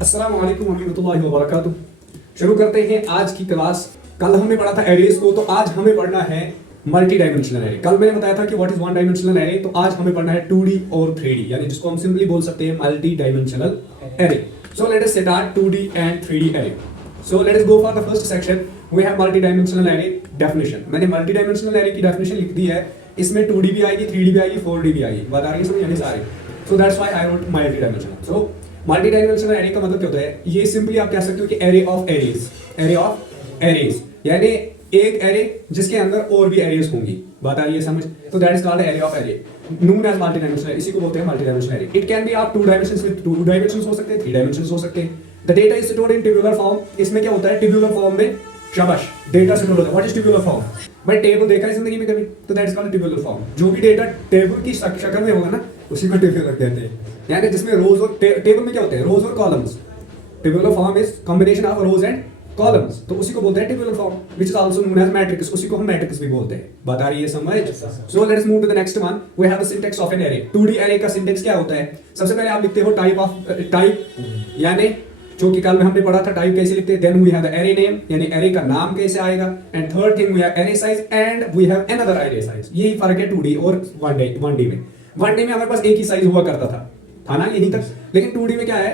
अस्सलाम वालेकुम रहमतुल्लाहि व बरकातुहू। शुरू करते हैं आज की क्लास। कल हमने पढ़ा था एरेज को, तो आज हमें पढ़ना है मल्टी डायमेंशनल एरे। कल मैंने बताया था कि what is one dimensional array, तो आज हमें पढ़ना है 2D और 3D, यानी जिसको हम सिंपली बोल सकते हैं multi dimensional array. So let us start 2D and 3D array. So let us go for the first section. We have multi dimensional array definition. मैंने मल्टी डायमेंशनल एरे की definition लिख दी है। इसमें 2D भी आएगी, 3D भी आएगी, 4D भी आएगी। बता रही है समझ यानी सारे। So that's why I wrote multi dimensional. So multi dimensional array का मतलब क्या होता है? ये सिंपली आप कह सकते हो कि array of arrays, array of arrays, यानी एक एरे जिसके अंदर और भी एरेज होंगी। बात आ रही है समझ? तो that is called array of array, known as multi dimensional. इसी को बोलते हैं multi dimensional array. It can be आप 2 डायमेंशंस विद 2 डायमेंशंस हो सकते हैं, 3 डायमेंशंस हो सकते हैं। The data is stored in tabular form. इसमें क्या होता है? टेबुलर फॉर्म में शाबाश डेटा स्टोर होता है। What is tabular form? भाई टेबल देखा है जिंदगी में कभी? तो that is called tabular form. जो भी डेटा टेबल की शक्ल में होगा ना, उसी को टेबल कहते हैं। यानी जिसमें रोज और टेबल में क्या होते हैं? रोज और columns. Tabular form is combination of rows and columns, तो उसी को बोलते हैं tabular form, which is also known as matrix. उसी को हम मैट्रिक्स भी बोलते हैं। बात आ रही है समझ? So let's move to the next one. We have the syntax of an array. 2D array का सिंटैक्स क्या होता है? सबसे पहले आप लिखते हो टाइप ऑफ टाइप, यानी जो कि कल में हमने पढ़ा था टाइप कैसे लिखते हैं। Then we have the array name, यानी एरे का नाम कैसे आएगा। And third thing we have array size and we have another array size. यही फर्क है 2D और 1D में। 1D में हमारे पास एक ही साइज हुआ करता था ना यहीं तक। लेकिन 2D में क्या है?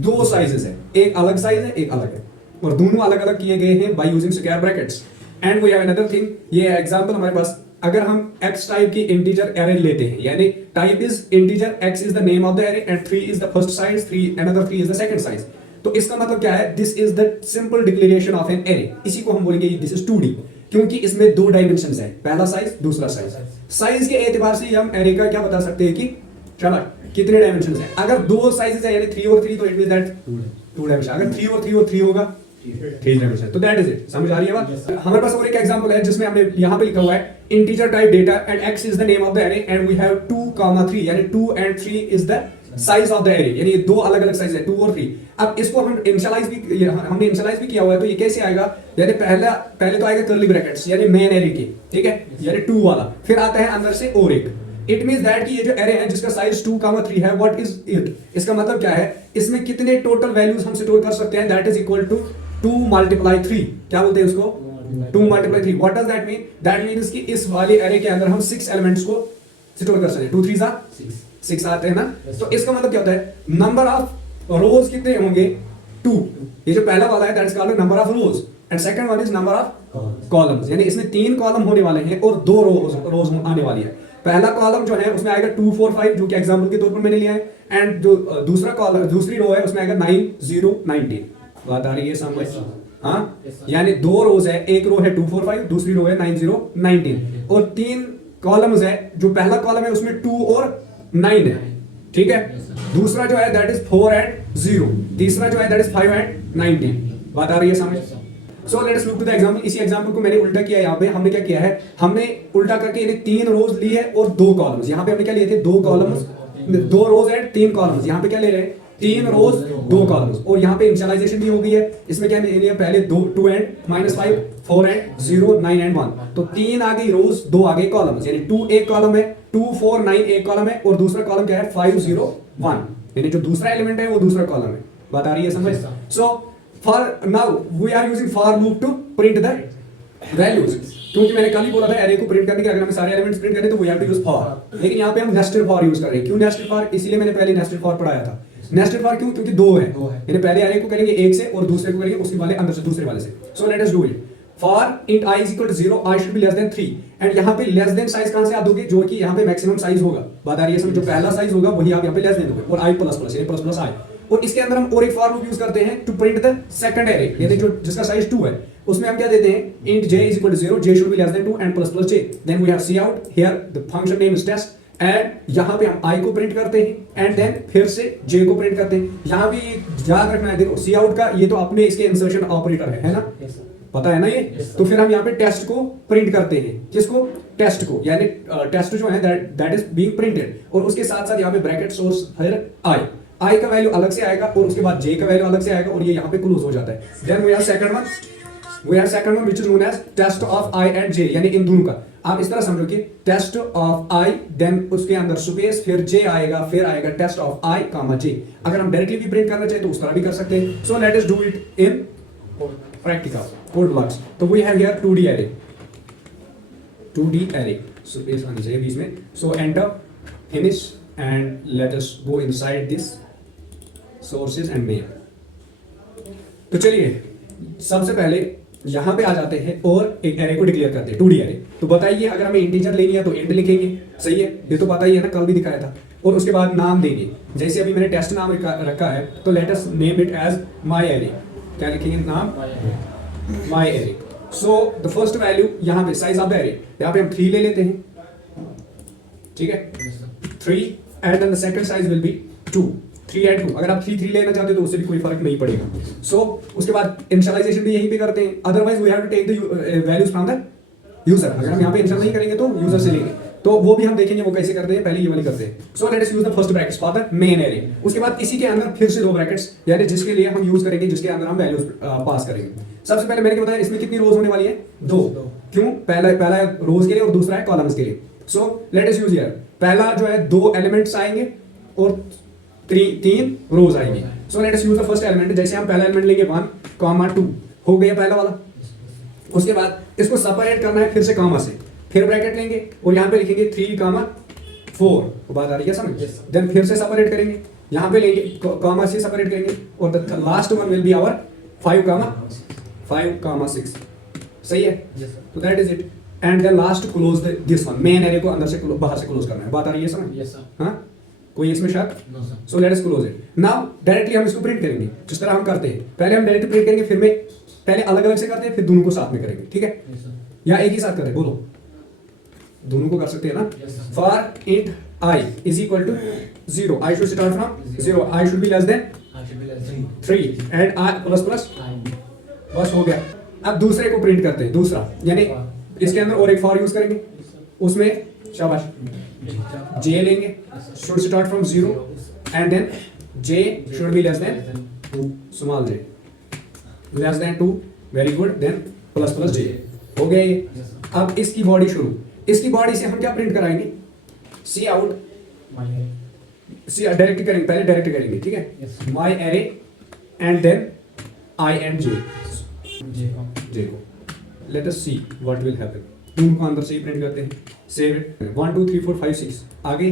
2 साइजेस है, एक अलग साइज है, एक अलग है, और दोनों अलग अलग किए गए हैं by using square brackets. And we have another thing, ये एग्जांपल हमारे पास, अगर हम x टाइप की इंटीजर एरे लेते हैं, यानी type is integer, x is the name of the array and 3 is the first size, 3 another 3 is the second size. तो इसका मतलब क्या है? This is the simple declaration of an array. इसी को हम बोलेंगे दिस इज 2D, क्योंकि इसमें 2 डायमेंशंस है, पहला साइज, दूसरा साइज। साइज के एतबार से हम एरे का क्या बता सकते हैं कि चलो कितने डायमेंशंस हैं। अगर 2 साइजेस है यानी 3 और 3, तो इट मींस दैट 2 डायमेंशन। अगर 3 और 3 और 3 होगा 3 डायमेंशन। तो दैट इज इट। समझ आ रही है बात? हमारे पास और एक एग्जांपल है जिसमें हमने यहां पे लिखा हुआ है integer type data and x is the name of the array and we have 2, 3, यानी 2 and 3 is the size of the array, यानी ये 2 अलग अलग साइज है, 2 और 3। अब इसको हम हमने इनिशियलाइज भी किया हुआ है। तो ये कैसे आएगा? यानी पहले तो आएगा कर्ली ब्रैकेट्स, यानी मेन एरे की, ठीक है, यानी 2 वाला। फिर आता है अंदर से और एक। इट मींस दैट कि ये जो एरे है जिसका साइज 2, 3 है, व्हाट इज इट? इसका मतलब क्या है? इसमें कितने टोटल वैल्यूज हम स्टोर कर सकते हैं? That is equal to 2 × 3। क्या बोलते हैं उसको? 2 × 3। What does that mean? That means कि इस वाले एरे के अंदर हम 6 एलिमेंट्स को स्टोर कर सकते हैं। 2 3 6 आते हैं ना। तो इसका मतलब क्या होता है? नंबर ऑफ रोज कितने होंगे? 2। ये जो पहला वाला है that is called number of rows and second one is number of columns, यानी इसमें 3 कॉलम होने वाले हैं और 2 रोज आने वाली है। पहला कॉलम जो है उसमें आएगा 2 4 5, जो कि एग्जांपल के तौर पर मैंने लिया है, एंड जो दूसरा कॉलम, दूसरी रो है, उसमें आएगा 9 0 19। बात आ रही है समझ? हाँ, यानी 2 रोज है, एक रो है 2 4 5, दूसरी रो है 9 0 19, और 3 कॉलम्स है। जो पहला कॉलम है उसमें 2 और 9 है, ठीक है। दूसरा जो है दैट इज 4 एंड 0, तीसरा जो है दैट इज 5 एंड 19। बात आ रही है समझ? So let's look to the example. इसी एग्जांपल को मैंने उल्टा किया। यहाँ पे हमने क्या किया है? हमने उल्टा करके इन्हें 3 रोज ली है और 2 कॉलम्स। यहाँ पे हमने क्या लिए थे? 2 कॉलम्स, 2 रोज एंड 3 कॉलम्स। यहाँ पे क्या ले रहे हैं? 3 रोज 2 कॉलम्स। और यहाँ पे इनिशियलाइजेशन भी हो गई है। इसमें क्या ले लिया? पहले 2 एंड -5, 4 एंड 0, 9 एंड 1। तो 3 आ गई रोज, 2 आ गए कॉलम्स, यानी 2 एक कॉलम है, 2 4 9 एक कॉलम है, और दूसरा कॉलम क्या है? 5 0 1, यानी जो दूसरा एलिमेंट है वो दूसरा कॉलम है। बात आ रही है समझ? सो for now we are using for loop to print the values, क्योंकि मैंने कल ही बोला था एरे को प्रिंट करने के अगर हमें सारे एलिमेंट्स प्रिंट करने तो we have to use for, लेकिन यहाँ पे हम नेस्टेड फॉर यूज कर रहे हैं। क्यों नेस्टेड फॉर? इसीलिए मैंने पहले नेस्टेड फॉर पढ़ाया था। नेस्टेड फॉर क्यों? क्योंकि 2 है, यानी पहले एरे को करेंगे एक से और दूसरे को करेंगे उसके वाले अंदर से दूसरे वाले से। सो let us do it. For int i is equal to 0, i should be less than 3, and यहाँ पे लेस देन साइज कहां से आप दोगे? जो कि यहाँ पे मैक्सिमम साइज होगा। बात आ रही है समझ? जो पहला साइज होगा वही आप यहाँ पे लेस देन दोगे, और i प्लस प्लस, यानी प्लस प्लस i। और इसके अंदर हम और एक फॉर लूप यूज करते हैं to print the second array, यानी जो जिसका साइज 2 है, उसमें हम क्या देते हैं? int j is equal to 0, j should be less than 2 and plus plus j, then we have cout, here the function name is test, and यहाँ पे हम i को प्रिंट करते हैं एंड देन फिर से j को प्रिंट करते हैं। यहाँ भी याद रखना है, देखो cout का ये तो अपने इसके इंसर्शन ऑपरेटर है ना? पता है ना ये? तो फिर हम यहाँ पे टेस्ट को प्रिंट करते हैं। किसको? टेस्ट को, यानी टेस्ट जो है दैट इज बीइंग प्रिंटेड, और उसके साथ साथ यहाँ पे ब्रैकेट सोर्स फिर i का वैल्यू अलग से आएगा और उसके बाद j का वैल्यू अलग से आएगा, और ये यहाँ पे क्लोज हो जाता है। Then we have second one we have second one which is known as test of I and J, यानी इन दोनों का आप इस तरह समझो कि टेस्ट ऑफ आई, देन उसके अंदर स्पेस, फिर जे आएगा, फिर आएगा टेस्ट ऑफ आई कामा जे। अगर हम डायरेक्टली भी प्रिंट करना चाहे तो उस तरह भी कर सकते हैं। So let us do it in practical code blocks. तो we have here 2D array, 2D array, space आनी चाहिए बीच में। So enter finish and let us go inside this sources and name. तो चलिए सबसे पहले यहां पे आ जाते हैं और एक एरे को डिक्लेयर करते हैं, 2D एरे। तो बताइए अगर हमें इंटीजर लेनी है तो इंट लिखेंगे, सही है, ये तो पता ही है ना, कल भी दिखाया था। और उसके बाद नाम देंगे, जैसे अभी मैंने टेस्ट नाम रखा है तो let us name it as my array. क्या लिखेंगे नाम? My array. So the first value यहाँ पे साइज ऑफ द एरे, यहाँ पे हम 3 ले लेते हैं, ठीक है, 3 and then the second size will be 2, 3 and 2। अगर आप 3 लेना चाहते हो तो उससे भी कोई फर्क नहीं पड़ेगा। सो उसके बाद इनिशियलाइजेशन भी यहीं पे करते हैं, otherwise we have to take the values from the user. अगर हम यहाँ पे इनिशियल नहीं करेंगे तो यूजर से लेंगे, तो वो भी हम देखेंगे वो कैसे करते हैं, पहले ये वाली करते हैं। So let us use the first brackets for the main array. उसके बाद इसी के अंदर फिर से 2 ब्रैकेट्स, यानी जिसके लिए हम यूज करेंगे, जिसके अंदर हम वैल्यूज पास करेंगे। सबसे पहले मैंने क्या बताया, इसमें कितनी रोज होने वाली है? 2। क्यों? पहला रोज के लिए और दूसरा है कॉलम्स के लिए। सो लेट अस यूज हियर, पहला जो है 2 एलिमेंट्स आएंगे और 3 रोज आएंगी। सो let us use the first element. जैसे हम पहला एलिमेंट लेंगे 1, 2 हो गया पहला वाला। उसके बाद इसको सेपरेट करना है फिर से कॉमा से, फिर ब्रैकेट लेंगे और यहाँ पे लिखेंगे 3, 4। बात आ रही है समझ? देन फिर से सेपरेट करेंगे, यहाँ पे लेंगे कॉमा से सेपरेट करेंगे और the last one will be our 5, 6। सही है? तो that is it. And then last close this one. Main array को अंदर से बाहर से क्लोज करना है। बात आ रही है समझ? Yes sir. हाँ, कोई इसमें शक? सो let us close it. Now directly हम इसको प्रिंट करेंगे जिस तरह हम करते हैं। पहले हम डायरेक्ट प्रिंट करेंगे, फिर में पहले अलग अलग से करते हैं, फिर दोनों को साथ में करेंगे, ठीक है? या एक ही साथ करें? बोलो, दोनों को कर सकते हैं ना? For int I is equal to 0, I should start from 0, I should be less than 3 and I plus plus, बस हो गया। अब दूसरे को प्रिंट करते हैं, दूसरा, यानी इसके अंदर और एक फॉर यूज करेंगे, उसमें शाबाश जे लेंगे, should start from 0 and then J should be less than 2, small J less than 2, very good, then plus plus J. हो गया ये। अब इसकी बॉडी शुरू, इसकी बॉडी से हम क्या प्रिंट कराएंगे? सी आउट, सी डायरेक्ट करेंगे, पहले डायरेक्ट करेंगे, ठीक है, my array and then I and J को। Let us see what will happen. दोनों को अंदर से ही प्रिंट करते हैं, सेव इट। 1 2 3 4 5 6 आगे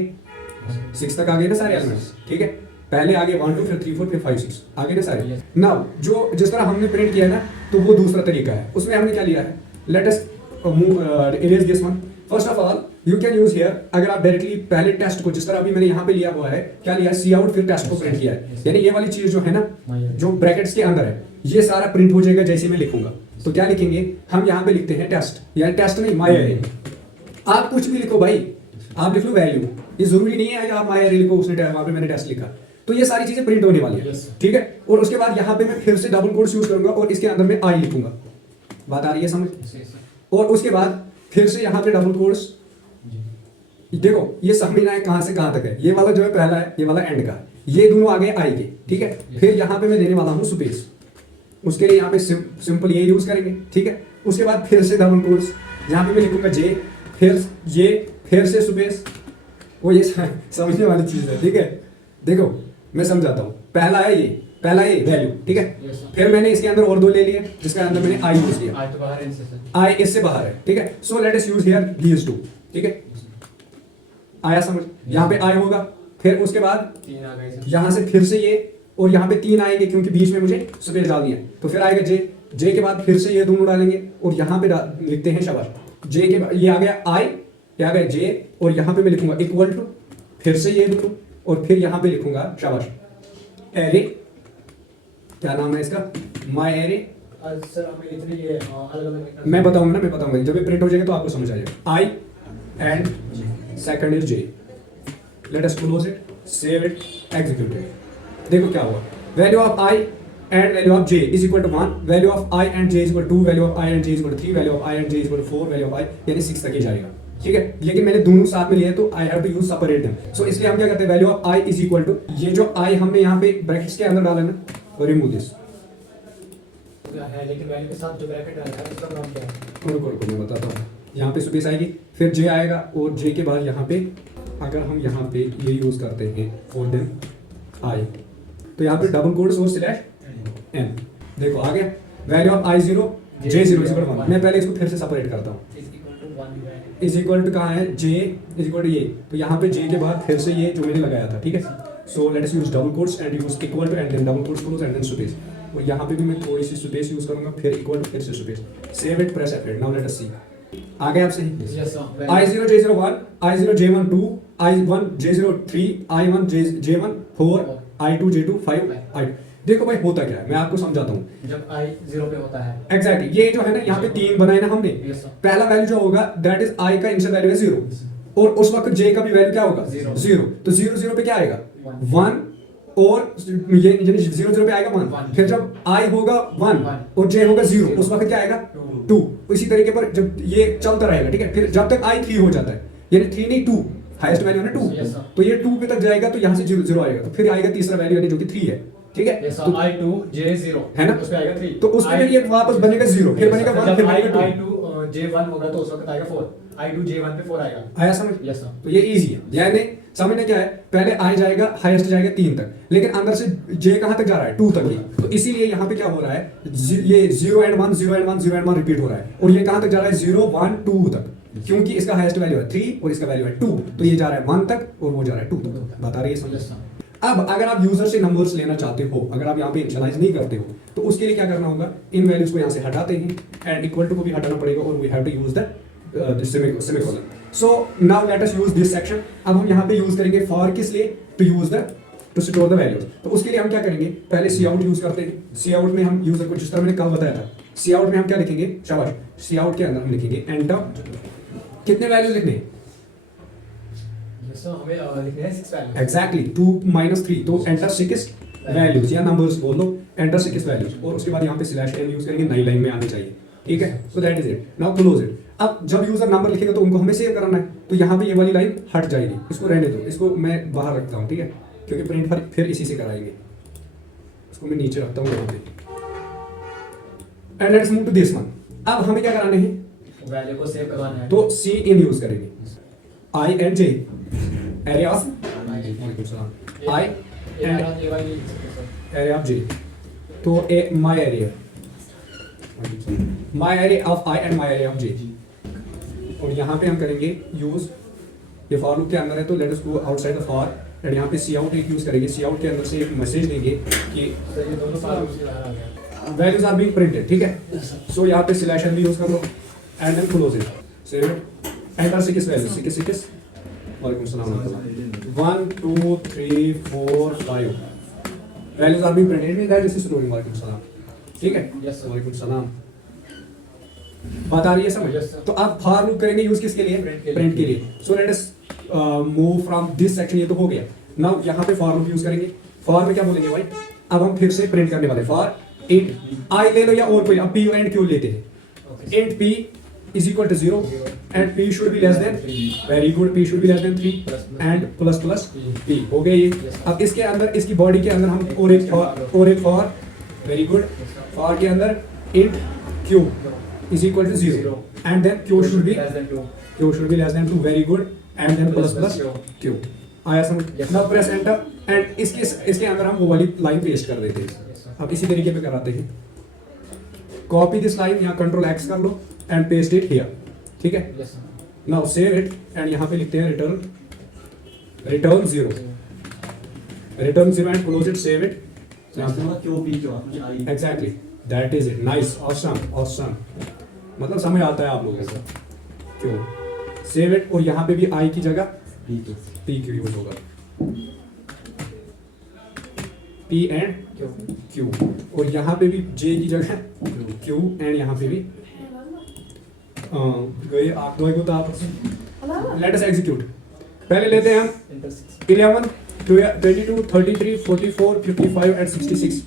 6 तक आ गए ना सारे एलिमेंट्स, ठीक है, पहले आगे 1 2 फिर 3 4 फिर 5 6 आगे ना सारे। नाउ जो जिस तरह हमने प्रिंट किया ना, तो वो दूसरा तरीका है, उसमें हमने क्या लिया है, let us erase this one. First of all you can use here, अगर आप डायरेक्टली पहले टेस्ट को, जिस तरह अभी मैंने यहाँ पे लिया हुआ है, क्या लिया है, सी आउट, फिर टेस्ट को प्रिंट किया है, यानी ये वाली चीज जो है ना, जो ब्रैकेट्स के अंदर है, ये सारा प्रिंट हो जाएगा जैसे मैं लिखूंगा। तो क्या लिखेंगे हम, यहाँ पे लिखते हैं टेस्ट, यानी टेस्ट नहीं माय एरे। आप कुछ भी लिखो भाई, आप लिख लो वैल्यू, ये जरूरी नहीं है कि आप माय एरे लिखो, उसने वहां पे मैंने टेस्ट लिखा। तो ये सारी चीजें प्रिंट होने वाली है, ठीक है। और उसके बाद यहाँ पे मैं फिर से डबल कोट्स यूज करूंगा और इसके अंदर मैं आई लिखूंगा। बात आ रही है समझ? और उसके बाद फिर से यहाँ पे डबल कोट्स, देखो ये समझना है कहां से कहां तक है। ये वाला जो है पहला है, ये वाला एंड का, ये दोनों आ गए आई के, ठीक है। फिर यहाँ पे मैं देने वाला हूँ स्पेस, उसके लिए यहाँ पे सिंपल ये यूज करेंगे, ठीक है। उसके बाद फिर से डबल कोट्स, यहाँ पे मैं लिखूंगा जे, फिर ये, फिर से स्पेस, वो ये समझने वाली चीज है, ठीक है। देखो मैं समझाता हूँ, पहला है ये, पहला ये वैल्यू, ठीक है। फिर मैंने इसके अंदर और 2 ले लिए, जिसके अंदर मैंने आई यूज किया, आई तो बाहर है इनसे सर, आई इससे बाहर है, ठीक है। So let us use here these 2, ठीक है। आया समझ? यहाँ पे आई होगा, फिर उसके बाद 3 आ गए सर, यहाँ से फिर से ये, और यहाँ पे 3 आएंगे क्योंकि बीच में मुझे स्पेस डालनी है। तो फिर आएगा जे, जे के बाद फिर से ये दोनों डालेंगे और यहाँ पे लिखते हैं शाबाश, जे के बाद ये आ गया आई, ये आ गया जे, और यहाँ पे मैं लिखूंगा इक्वल टू, फिर से ये दोनों, और फिर यहाँ पे लिखूंगा शाबाश एरे, क्या नाम है इसका, माय एरे। सर हमें इतने ये अलग-अलग मैं बताऊंगा ना, मैं बताऊंगा, जब ये प्रिंट हो जाएगा तो आपको समझ आ जाएगा। I and second is J. Let us close it, save it, execute it. देखो क्या हुआ, value of I and value of J is equal to 1, value of I and J is equal to 2, value of I and J is equal to 3, value of I and J is equal to 4, value of I, यानी 6 तक ही जाएगा, ठीक है। लेकिन मैंने दोनों साथ में लिए तो I have to use separate them. So इसलिए हम क्या करते हैं, value of I is equal to, ये जो आई हमने यहाँ पे ब्रैकेट्स के अंदर डाला ना, रिमूव दिस, है, लेकिन वैल्यू के साथ जो ब्रैकेट आ रहा है उसका नाम क्या है? रुको मैं बताता हूँ। यहाँ पे स्पेस आएगी, फिर जे आएगा और जे के बाद यहाँ पे अगर हम यहाँ पे ये यूज करते हैं और देन आई, तो यहाँ पे डबल कोड्स और स्लैश एन। देखो आ गया value of I 0 J 0 equal 1। मैं पहले इसको फिर से सेपरेट करता हूँ। इज इक्वल टू कहाँ है, जे इज इक्वल टू ये, तो यहाँ पे जे के बाद फिर से ये जो मैंने लगाया था, ठीक है। So let us use double quotes and use equal to and then double quotes close and then space, और यहाँ पे भी मैं थोड़ी सी स्पेस यूज करूंगा, फिर इक्वल टू फिर से space. Save it, press F8। Now let us see. आ गया आपसे Yes, sir. I0 J0 1, I0 J1 2, I1 J0 3, I1 J1 4, I2 J2 5, I। देखो भाई होता क्या है, मैं आपको समझाता हूँ। जब i 0 पे होता है, एग्जैक्टली ये जो है ना, यहाँ पे तीन बनाए ना हमने। Yes, sir. पहला वैल्यू जो होगा दैट इज आई का इनिशियल वैल्यू है 0, और उस वक्त जे का भी वैल्यू क्या होगा Zero. 0। तो 0 0 पे क्या आएगा One. 1, और ये 0 0 पे आएगा 1। One. फिर जब आई होगा 1 One. और जे होगा 0, उस वक्त क्या आएगा Two. 2। इसी तरीके पर जब ये चलता रहेगा, ठीक है, फिर जब तक आई 3 हो जाता है, यानी 3 नहीं 2, हाईएस्ट वैल्यू है ना 2, Yes, sir. तो ये 2 पे तक जाएगा, तो यहाँ से 0 0 आएगा, तो फिर आएगा तीसरा वैल्यू यानी जो कि 3 है, ठीक है। Yes, sir. तो I2 J0 है ना? उस पे आएगा 3, तो उसके लिए ये वापस बनेगा 0, फिर बनेगा 1, फिर बनेगा 2। I2 J1 होगा तो उस वक्त आएगा 4, I2 J1 पे 4 आएगा। आया समझ? Yes, sir. तो ये इजी है, यानी समझने क्या है, पहले आई जाएगा हाईएस्ट जाएगा 3 तक, लेकिन अंदर से जे कहां तक जा रहा है 2 तक ही। तो इसीलिए यहाँ पे क्या हो रहा है, ये 0 and 1 0 and 1 0 and 1 रिपीट हो रहा है, और ये कहां तक जा रहा है 0 1 2 तक, क्योंकि इसका हाईएस्ट वैल्यू है 3 और इसका वैल्यू है 2, तो ये जा रहा है 1 तक और वो जा रहा है 2 तक। बता रही है समझ? Yes, sir. अब अगर आप यूजर से नंबर्स लेना चाहते हो, अगर आप यहाँ पे इनिशियलाइज नहीं करते हो, तो उसके लिए क्या करना होगा, इन वैल्यूज को यहाँ से हटाते हैं एंड इक्वल टू को भी हटाना पड़ेगा, और we have to use the semicolon. So now let us use this section. अब हम यहाँ पे यूज करेंगे फॉर, किस लिए, टू स्टोर द वैल्यूज। तो उसके लिए हम क्या करेंगे, पहले सी आउट यूज करते हैं। सी आउट में हम यूजर को जिस तरह मैंने कल बताया था, सी आउट में हम क्या लिखेंगे, शाबाश, सी आउट के अंदर हम लिखेंगे एंटर, कितने वैल्यूज लिखने हैं, Yes, sir. हमें लिखने हैं 6 वैल्यू। एग्जैक्टली 2 - 3, तो एंटर 6 वैल्यूज या नंबर्स बोल लो, एंटर 6 वैल्यूज, और उसके बाद यहाँ पे स्लैश n यूज करेंगे, नई लाइन में आनी चाहिए, ठीक है। So that is it. Now close it. अब जब यूजर नंबर लिखेगा तो उनको हमें सेव करना है, तो यहाँ पे ये वाली लाइन हट जाएगी, इसको रहने दो, इसको मैं बाहर रखता हूँ, ठीक है, क्योंकि प्रिंट फिर इसी से कराएंगे। इसको मैं नीचे रखता हूँ यहाँ पे, and let's move to this one. अब हमें क्या कराने हैं, वैल्यू को सेव करवाना है, तो सी इन यूज करेंगे, I and J, array of I and array of J, तो a my array of I and my array of J, और यहाँ पे हम करेंगे यूज, ये फॉर लूप के अंदर है, तो let us go outside the for, and यहाँ पे सी आउट एक यूज करेंगे। सी आउट के अंदर से एक मैसेज देंगे कि ये दोनों फार्मूले से बाहर आ गया। वैल्यूज आर बीइंग प्रिंटेड, ठीक है। सो यहाँ पे सिलेक्शन भी यूज कर लो and then close it, save it, enter 6 value 6 वालेकुम सलाम 1 2 3 4 5 values are being printed, that is storing. वालेकुम सलाम, ठीक है। Yes, sir. वालेकुम सलाम, बात आ रही है समझ? Yes, sir. तो अब फॉर लूप करेंगे यूज किसके लिए, प्रिंट के लिए। सो let us move from this section, ये तो हो गया। नाउ यहाँ पे फॉर लूप यूज करेंगे। फॉर में क्या बोलेंगे भाई, अब हम फिर से प्रिंट करने वाले, फॉर इंट आई ले लो या और कोई, अब पी एंड क्यू लेते हैं, Okay. Int P is equal to 0 and p should be less than, very good, p should be less than 3 and plus p हो गया ये। अब इसके अंदर, इसकी बॉडी के अंदर हम और एक फॉर, वेरी गुड, फॉर के अंदर int q is equal to 0 and then q should be less than 2, very good, and then plus q। आया समझ? नाउ प्रेस एंटर, एंड इसके अंदर हम वो वाली लाइन पेस्ट कर देते हैं। अब इसी तरीके पे कराते हैं, कॉपी दिस लाइन, यहाँ कंट्रोल एक्स कर लो एंड पेस्ट इट हियर, ठीक है। Yes, sir. Now save it, and यहाँ पे लिखते हैं return 0 and close it, save it, exactly that is it, nice, awesome, मतलब समझ आता है आप लोगों को क्यों। सेव इट, और यहाँ पे भी आई की जगह पी क्यू यूज होगा, पी एंड क्यू, और यहाँ पे भी जे की जगह क्यू, एंड यहाँ पे भी गए आप दो तो आप लेट अस एग्जीक्यूट। पहले लेते हैं हम Enter 6. 11 22 33 44 55 एंड 66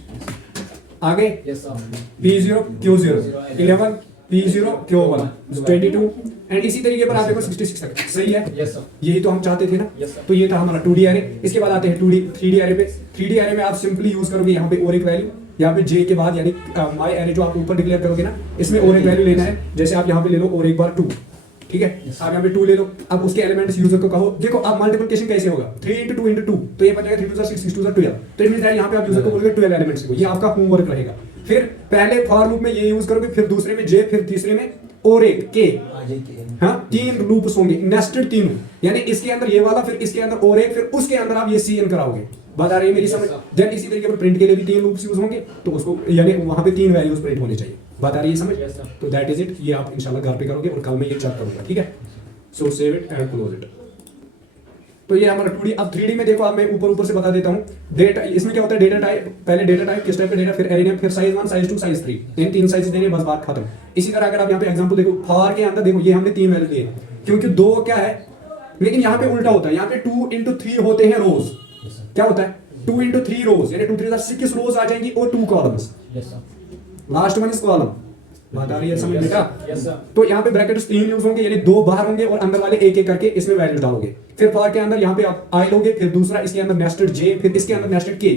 आगे Yes, sir. P0 Q0 11 P0 Q1 22 and इसी तरीके पर आप देखो 66 तक, सही है। Yes, sir. यही तो हम चाहते थे ना। Yes, sir. तो ये था हमारा 2D एरे। इसके बाद आते हैं 3D एरे पे। 3D एरे में आप सिंपली यूज करोगे यहाँ पे और एक वैल्यू, यहाँ पे जे के बाद यानी माई एरे जो आप ऊपर डिक्लेयर करोगे ना, इसमें और एक वैल्यू लेना है। जैसे आप यहाँ पे ले लो और एक बार 2, ठीक है, आप यहाँ पे 2 ले लो। अब उसके एलिमेंट्स यूजर को कहो, देखो अब मल्टीप्लिकेशन कैसे होगा, 3 into 2 into 2, तो ये बन जाएगा 3 2 6 6 2 12। तो इट मींस दैट यहाँ पे आप यूजर को बोलोगे 12 एलिमेंट्स को, ये आपका होमवर्क रहेगा। फिर पहले फॉर लूप में ये यूज करोगे, फिर दूसरे में जे, फिर तीसरे में और एक के, हाँ 3 लूप्स होंगे नेस्टेड, तीनों, यानी इसके अंदर ये वाला, फिर इसके अंदर और एक, फिर उसके अंदर आप ये सीएन कराओगे। बात आ रही है मेरी समझ? जब इसी तरीके पर प्रिंट के लिए भी 3 लूप्स यूज होंगे, तो उसको यानी वहां पे 3 वैल्यूज प्रिंट होने चाहिए। बात आ रही है समझ? तो दैट इज इट, ये आप इंशाल्लाह घर पे करोगे और कल मैं ये चेक करूंगा, ठीक है। सो save it and close it. तो ये हमारा 2D। अब 3D में देखो, अब मैं ऊपर से बता देता हूँ। डेटा, इसमें क्या होता है, डेटा टाइप, पहले डेटा टाइप, किस टाइप का डेटा, फिर एरे नेम, फिर साइज 1, साइज 2, साइज 3, इन 3 साइज देने, बस बात खत्म। इसी तरह अगर आप यहाँ पे एग्जांपल देखो, फॉर के अंदर देखो, ये हमने 3 वैल्यू दिए क्योंकि 2 क्या है, लेकिन यहाँ पे उल्टा होता है, यहाँ पे 2 into 3 होते हैं रोज। क्या होता है 2 into 3 रोज, यानी 2 3 6 रोज आ जाएंगी और 2 columns, last one is column. बात आ रही है समझ बेटा? तो यहाँ पे ब्रैकेट्स 3 यूज होंगे, यानी 2 बाहर होंगे और अंदर वाले एक एक करके इसमें वैल्यू डालोगे। फिर फॉर के अंदर यहाँ पे आप आई लोगे, फिर दूसरा इसके अंदर नेस्टेड जे, फिर इसके अंदर नेस्टेड के,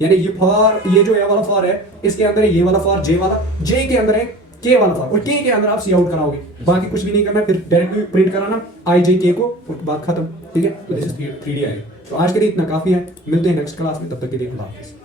यानी ये फॉर, ये जो ये वाला फॉर है, इसके अंदर ये वाला फॉर जे वाला, जे के अंदर है के वाला फॉर, और के के अंदर आप सी आउट कराओगे। बाकी कुछ भी नहीं करना, फिर डायरेक्टली प्रिंट कराना आई जे के को, और बात खत्म, ठीक है। तो दिस इज 3D आएगा। तो आज के लिए इतना काफी है, मिलते हैं नेक्स्ट क्लास में, तब तक के लिए खुदा हाफिज़।